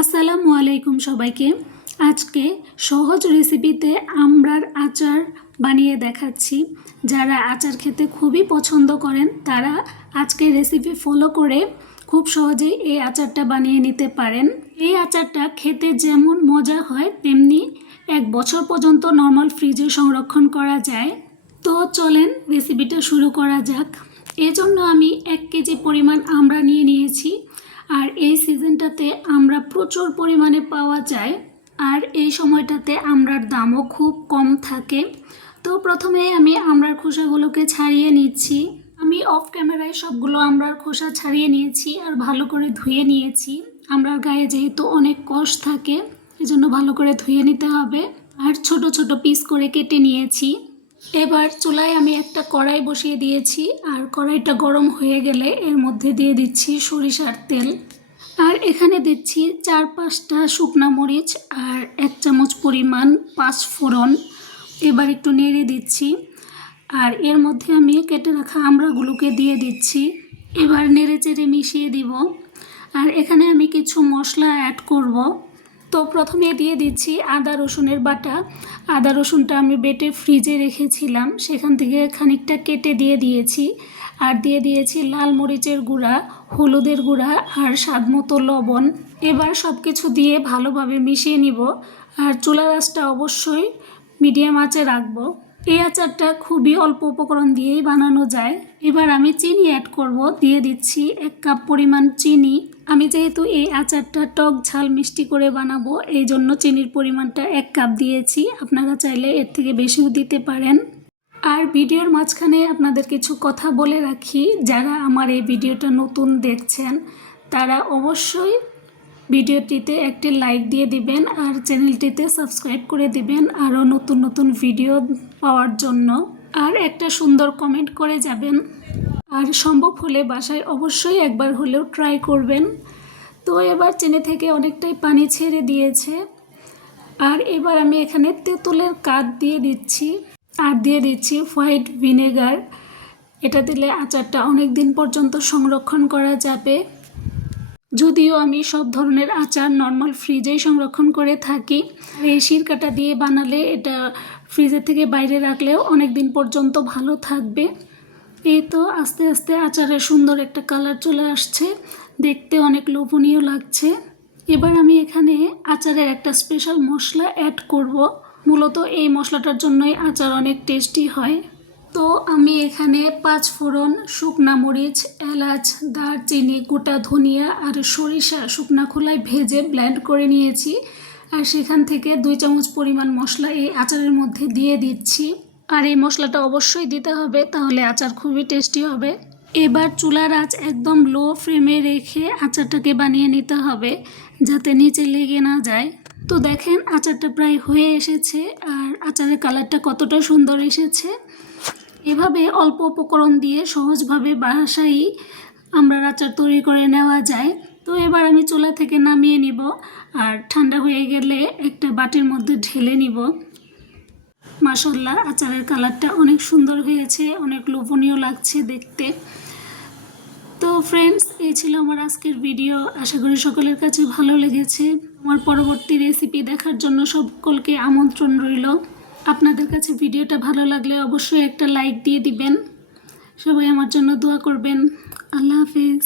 আসসালামু আলাইকুম সবাইকে। আজকে সহজ রেসিপিতে আমড়ার আচার বানিয়ে দেখাচ্ছি। যারা আচার খেতে খুবই পছন্দ করেন তারা আজকের রেসিপি ফলো করে খুব সহজেই এই আচারটা বানিয়ে নিতে পারেন। এই আচারটা খেতে যেমন মজা হয় তেমনি 1 বছর পর্যন্ত নর্মাল ফ্রিজে সংরক্ষণ করা যায়। তো চলেন রেসিপিটা শুরু করা যাক। এজন্য আমি 1 কেজি পরিমাণ আমড়া নিয়ে নিয়েছি। আর এই সিজনটাতে আমরা প্রচুর পরিমাণে পাওয়া যায়, আর এই সময়টাতে আমড়ার দামও খুব কম থাকে। তো প্রথমে আমি আমড়ার খোসাগুলোকে ছাড়িয়ে নিচ্ছি। আমি অফ ক্যামেরায় সবগুলো আমড়ার খোসা ছাড়িয়ে নিয়েছি আর ভালো করে ধুয়ে নিয়েছি। আমড়ার গায়ে যেহেতু অনেক কষ থাকে এজন্য ভালো করে ধুয়ে নিতে হবে। আর ছোট ছোট পিস করে কেটে নিয়েছি। এবার চুলায় আমি একটা কড়াই বসিয়ে দিয়েছি, আর কড়াইটা গরম হয়ে গেলে এর মধ্যে দিয়ে দিচ্ছি সরিষার তেল। আর এখানে দিচ্ছি 4-5টা শুকনা মরিচ আর 1 চামচ পরিমাণ পাঁচফোড়ন। এবার একটু নেড়ে দিচ্ছি, আর এর মধ্যে আমি কেটে রাখা আমড়াগুলোকে দিয়ে দিচ্ছি। এবার নেড়ে চেড়ে মিশিয়ে দিব। আর এখানে আমি কিছু মশলা অ্যাড করব। তো প্রথমে দিয়ে দিচ্ছি আদা রসুনের বাটা। আদা রসুনটা আমি বেটে ফ্রিজে রেখেছিলাম, সেখান থেকে খানিকটা কেটে দিয়ে দিয়েছি। আর দিয়ে দিয়েছি লাল মরিচের গুঁড়া, হলুদের গুঁড়া আর স্বাদমতো লবণ। এবার সব কিছু দিয়ে ভালোভাবে মিশিয়ে নিব। আর চুলার আঁচটা অবশ্যই মিডিয়াম আঁচে রাখবো। এই আচারটা খুবই অল্প উপকরণ দিয়েই বানানো যায়। এবার আমি চিনি অ্যাড করব। দিয়ে দিচ্ছি 1 কাপ পরিমাণ চিনি। আমি যেহেতু এই আচারটা টক ঝাল মিষ্টি করে বানাবো এই জন্য চিনির পরিমাণটা 1 কাপ দিয়েছি। আপনারা চাইলে এর থেকে বেশিও দিতে পারেন। আর ভিডিওর মাঝখানে আপনাদের কিছু কথা বলে রাখি, যারা আমার এই ভিডিওটা নতুন দেখছেন তারা অবশ্যই ভিডিওটিতে একটি লাইক দিয়ে দিবেন আর চ্যানেলটিতে সাবস্ক্রাইব করে দিবেন আরও নতুন নতুন ভিডিও পাওয়ার জন্য। আর একটা সুন্দর কমেন্ট করে যাবেন। আর সম্ভব হলে বাসায় অবশ্যই একবার হলেও ট্রাই করবেন। তো এবার চিনি থেকে অনেকটাই পানি ছেড়ে দিয়েছে। আর এবার আমি এখানে তেঁতুলের কাঠ দিয়ে দিচ্ছি। আর দিয়ে দিচ্ছি হোয়াইট ভিনেগার। এটা দিলে আচারটা অনেক দিন পর্যন্ত সংরক্ষণ করা যাবে। যদিও আমি সব ধরনের আচার নর্মাল ফ্রিজেই সংরক্ষণ করে থাকি, এই সিরকাটা দিয়ে বানালে এটা ফ্রিজের থেকে বাইরে রাখলেও অনেক দিন পর্যন্ত ভালো থাকবে। এই তো আস্তে আস্তে আচারের সুন্দর একটা কালার চলে আসছে, দেখতে অনেক লোভনীয় লাগছে। এবার আমি এখানে আচারের একটা স্পেশাল মশলা অ্যাড করব। মূলত এই মশলাটার জন্যই আচার অনেক টেস্টি হয়। তো আমি এখানে পাঁচফোড়ন, শুকনা মরিচ, এলাচ, দারচিনি, গোটা ধনিয়া আর সরিষা শুকনা খোলায় ভেজে ব্লেন্ড করে নিয়েছি। আর সেখান থেকে 2 চামচ পরিমাণ মশলা এই আচারের মধ্যে দিয়ে দিচ্ছি। আর এই মশলাটা অবশ্যই দিতে হবে, তাহলে আচার খুবই টেস্টি হবে। এবার চুলার আঁচ একদম লো ফ্লেমে রেখে আচারটাকে বানিয়ে নিতে হবে যাতে নিচে লেগে না যায়। তো দেখেন আচারটা প্রায় হয়ে এসেছে, আর আচারের কালারটা কতটা সুন্দর এসেছে। এভাবে অল্প উপকরণ দিয়ে সহজভাবে বাসায় আমড়ার আচার তৈরি করে নেওয়া যায়। তো এবার আমি চুলা থেকে নামিয়ে নিব, আর ঠান্ডা হয়ে গেলে একটা বাটির মধ্যে ঢেলে নিব। মাশাআল্লাহ, আচারের কালারটা অনেক সুন্দর হয়েছে, অনেক লোভনীয় লাগছে দেখতে। তো ফ্রেন্ডস, এই ছিল আমার আজকের ভিডিও। আশা করি সকলের কাছে ভালো লেগেছে। আমার পরবর্তী রেসিপি দেখার জন্য সকলকে আমন্ত্রণ রইল। আপনাদের কাছে ভিডিওটা ভালো লাগলে অবশ্যই একটা লাইক দিয়ে দিবেন। সবাই আমার জন্য দোয়া করবেন। আল্লাহ হাফেজ।